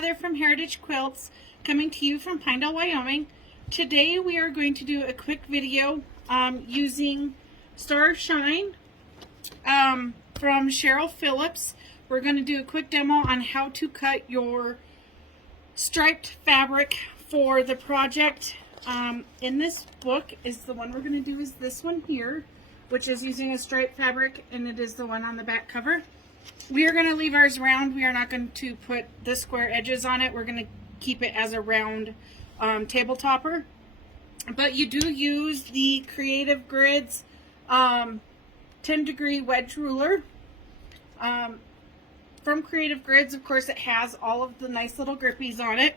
Heather from Heritage Quilts, coming to you from Pinedale, Wyoming. Today we are going to do a quick video using Star Shine from Cheryl Phillips. We're going to do a quick demo on how to cut your striped fabric for the project. In this book is the one we're going to do is this one here, which is using a striped fabric, and it is the one on the back cover. We are going to leave ours round. We are not going to put the square edges on it. We're going to keep it as a round table topper. But you do use the Creative Grids 10-degree wedge ruler. From Creative Grids, of course, it has all of the nice little grippies on it.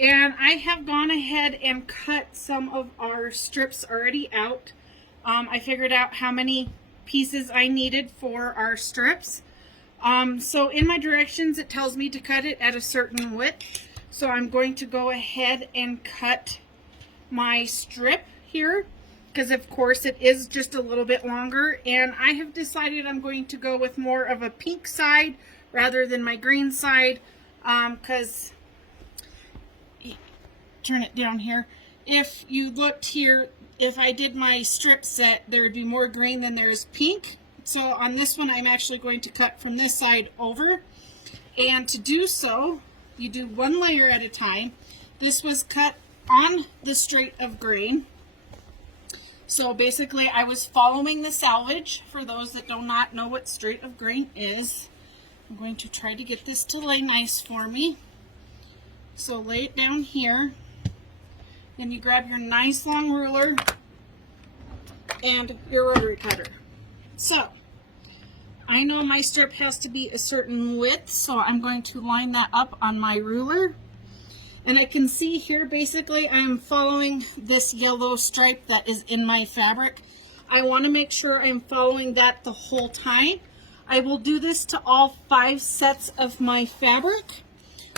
And I have gone ahead and cut some of our strips already out. I figured out how many pieces I needed for our strips. So in my directions, it tells me to cut it at a certain width. So I'm going to go ahead and cut my strip here, because of course it is just a little bit longer. And I have decided I'm going to go with more of a pink side rather than my green side, because turn it down here. If you looked here, if I did my strip set, there would be more green than there is pink. So on this one, I'm actually going to cut from this side over. And to do so, you do one layer at a time. This was cut on the straight of grain. So basically, I was following the salvage. For those that do not know what straight of grain is, I'm going to try to get this to lay nice for me. So lay it down here. Then you grab your nice long ruler and your rotary cutter. So, I know my strip has to be a certain width, so I'm going to line that up on my ruler. And I can see here, basically, I'm following this yellow stripe that is in my fabric. I want to make sure I'm following that the whole time. I will do this to all 5 sets of my fabric.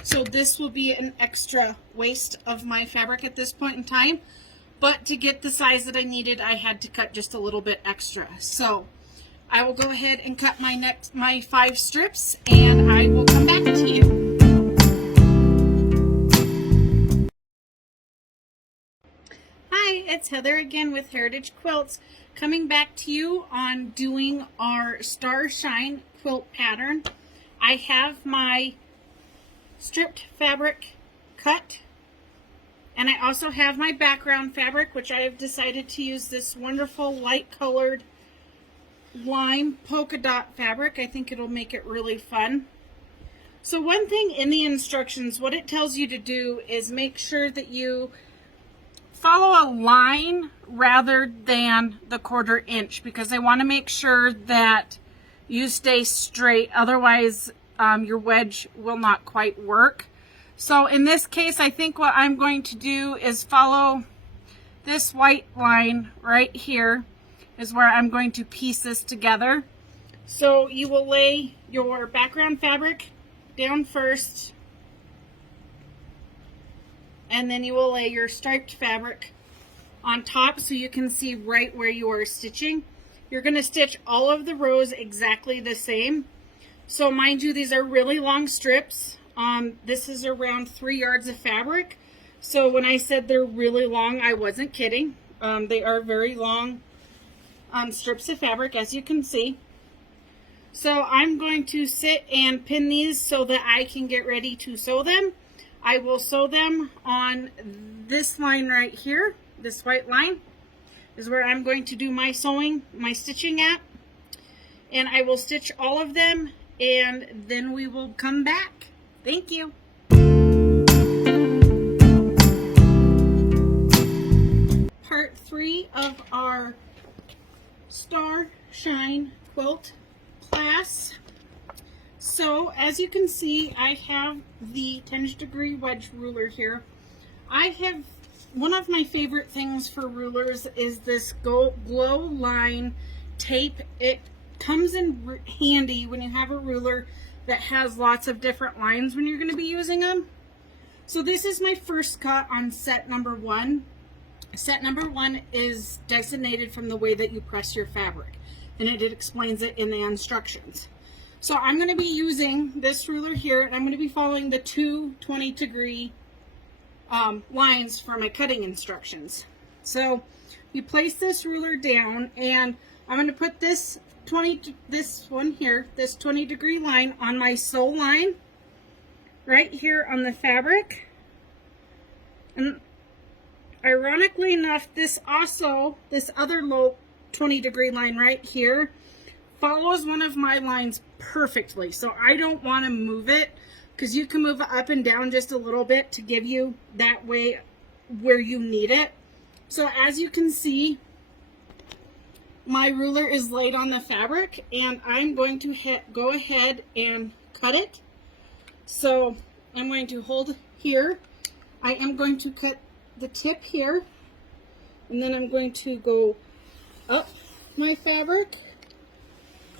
So this will be an extra waste of my fabric at this point in time. But to get the size that I needed, I had to cut just a little bit extra. So I will go ahead and cut my 5 strips, and I will come back to you. Hi, it's Heather again with Heritage Quilts, coming back to you on doing our Star Shine quilt pattern. I have my stripped fabric cut, and I also have my background fabric, which I have decided to use this wonderful light colored lime polka dot fabric. I think it'll make it really fun. So one thing in the instructions, what it tells you to do is make sure that you follow a line rather than the 1/4 inch, because I want to make sure that you stay straight. Otherwise, your wedge will not quite work. So in this case, I think what I'm going to do is follow this white line right here is where I'm going to piece this together. So you will lay your background fabric down first, and then you will lay your striped fabric on top so you can see right where you are stitching. You're going to stitch all of the rows exactly the same. So mind you, these are really long strips. This is around 3 yards of fabric. So when I said they're really long, I wasn't kidding. They are very long strips of fabric, as you can see. So I'm going to sit and pin these so that I can get ready to sew them. I will sew them on this line right here. This white line is where I'm going to do my sewing, my stitching at. And I will stitch all of them, and then we will come back. Thank you. Part 3 of our Star Shine quilt class. So as you can see, I have the 10-degree wedge ruler here. One of my favorite things for rulers is this glow line tape. It comes in handy when you have a ruler that has lots of different lines when you're going to be using them. So this is my first cut on set number 1. Set number 1 is designated from the way that you press your fabric, and it explains it in the instructions. So I'm going to be using this ruler here, and I'm going to be following the two 20-degree lines for my cutting instructions. So you place this ruler down, and I'm going to put this 20-degree line on my sew line right here on the fabric. And ironically enough, this other low 20-degree line right here follows one of my lines perfectly. So I don't want to move it, because you can move it up and down just a little bit to give you that way where you need it. So as you can see, my ruler is laid on the fabric, and I'm going to go ahead and cut it. So I'm going to hold here. I am going to cut the tip here, and then I'm going to go up my fabric,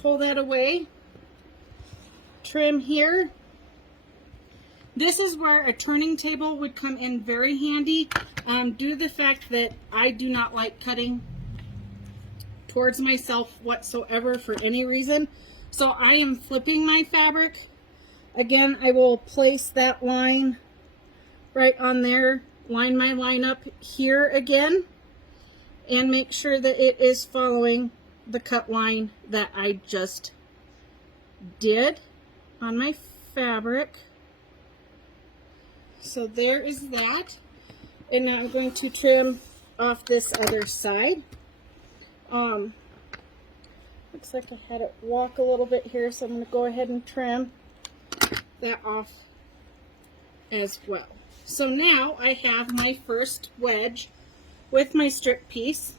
pull that away, trim here. This is where a turning table would come in very handy, due to the fact that I do not like cutting towards myself whatsoever for any reason. So I am flipping my fabric. Again, I will place that line right on there, line my line up here again, and make sure that it is following the cut line that I just did on my fabric. So there is that. And now I'm going to trim off this other side. Looks like I had it walk a little bit here, so I'm going to go ahead and trim that off as well. So now I have my first wedge with my strip piece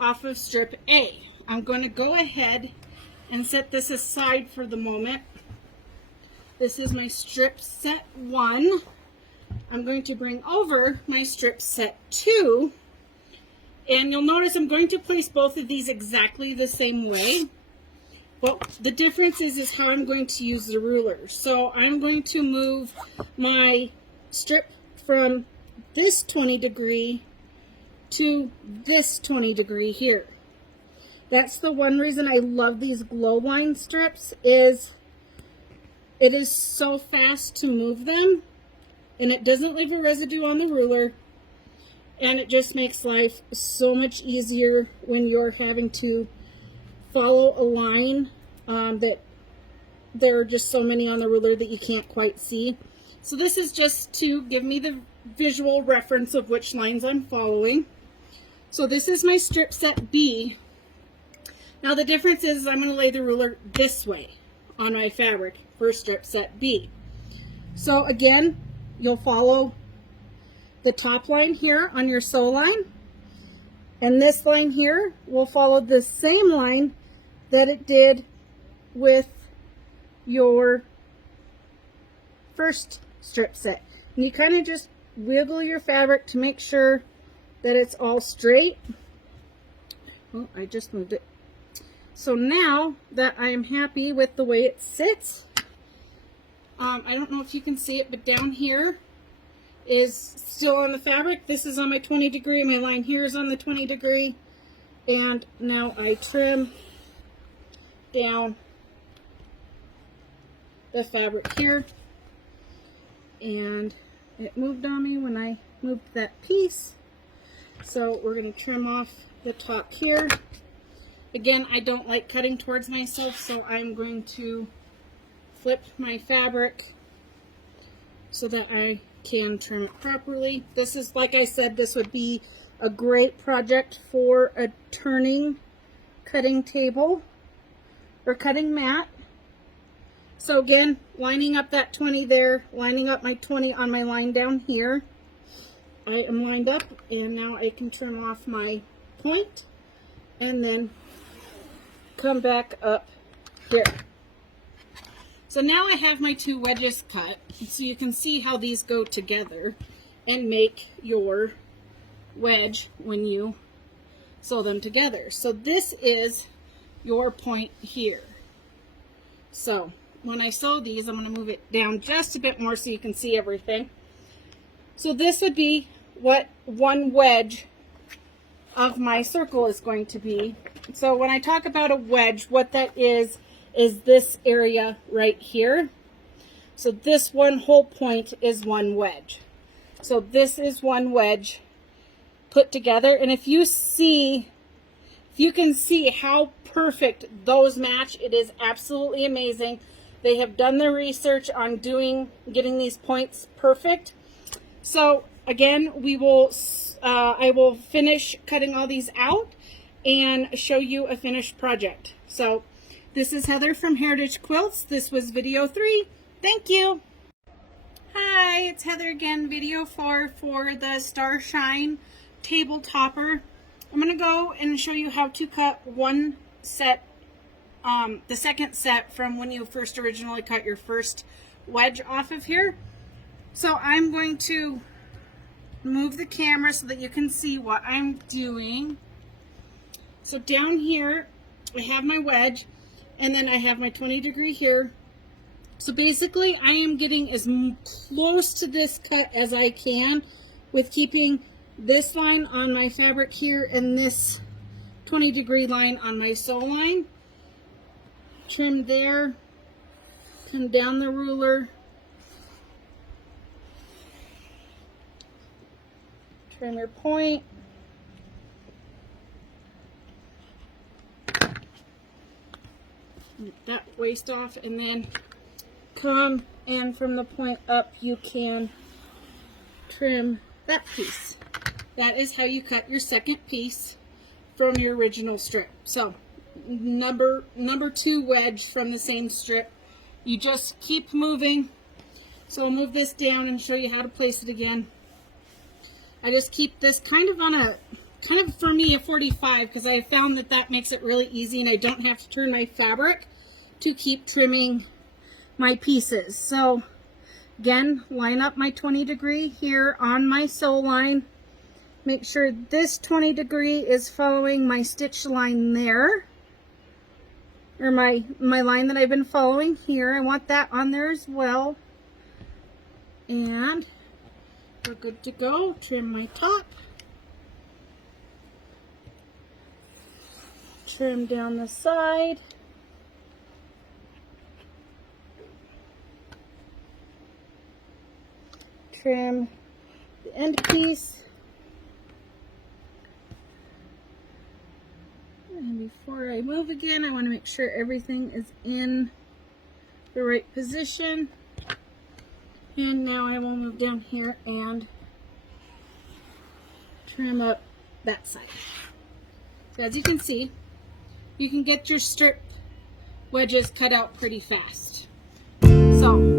off of strip A. I'm going to go ahead and set this aside for the moment. This is my strip set 1. I'm going to bring over my strip set 2, and you'll notice I'm going to place both of these exactly the same way. Well, the difference is how I'm going to use the ruler. So I'm going to move my strip from this 20-degree to this 20-degree here. That's the one reason I love these glow line strips, is it is so fast to move them, and it doesn't leave a residue on the ruler, and it just makes life so much easier when you're having to follow a line that there are just so many on the ruler that you can't quite see. So this is just to give me the visual reference of which lines I'm following. So this is my strip set B. Now the difference is I'm going to lay the ruler this way on my fabric for strip set B. So again, you'll follow the top line here on your sew line, and this line here will follow the same line that it did with your first strip set. And you kind of just wiggle your fabric to make sure that it's all straight. Oh, I just moved it. So now that I am happy with the way it sits, I don't know if you can see it, but down here is still on the fabric. This is on my 20-degree. My line here is on the 20-degree. And now I trim down the fabric here. And it moved on me when I moved that piece. So we're going to trim off the top here. Again, I don't like cutting towards myself, so I'm going to flip my fabric so that I can trim it properly. This is, like I said, this would be a great project for a turning cutting table or cutting mat. So again, lining up that 20 there, lining up my 20 on my line down here. I am lined up, and now I can trim off my point and then come back up here. So now I have my two wedges cut, so you can see how these go together and make your wedge when you sew them together. So this is your point here. So when I sew these, I'm going to move it down just a bit more so you can see everything. So this would be what one wedge of my circle is going to be. So when I talk about a wedge, what that is is this area right here. So this one whole point is one wedge. So this is one wedge put together. And if you can see how perfect those match, it is absolutely amazing. They have done the research on getting these points perfect. So again, I will finish cutting all these out and show you a finished project. So this is Heather from Heritage Quilts. This was video 3. Thank you. Hi, it's Heather again, video 4 for the Star Shine table topper. I'm going to go and show you how to cut one set, the second set from when you first originally cut your first wedge off of here. So I'm going to move the camera so that you can see what I'm doing. So down here I have my wedge, and then I have my 20 degree here. So basically I am getting as close to this cut as I can with keeping this line on my fabric here and this 20 degree line on my sew line. Trim there, come down the ruler, trim your point, get that waist off, and then come and from the point up you can trim that piece. That is how you cut your second piece from your original strip. So number 2 wedge from the same strip. You just keep moving. So I'll move this down and show you how to place it again. I just keep this kind of for me a 45, because I found that makes it really easy and I don't have to turn my fabric to keep trimming my pieces. So again, line up my 20 degree here on my sew line. Make sure this 20 degree is following my stitch line there, or my line that I've been following here. I want that on there as well. And we're good to go. Trim my top. Trim down the side. Trim the end piece. And before I move again, I want to make sure everything is in the right position. And now I will move down here and trim up that side. So as you can see, you can get your strip wedges cut out pretty fast. So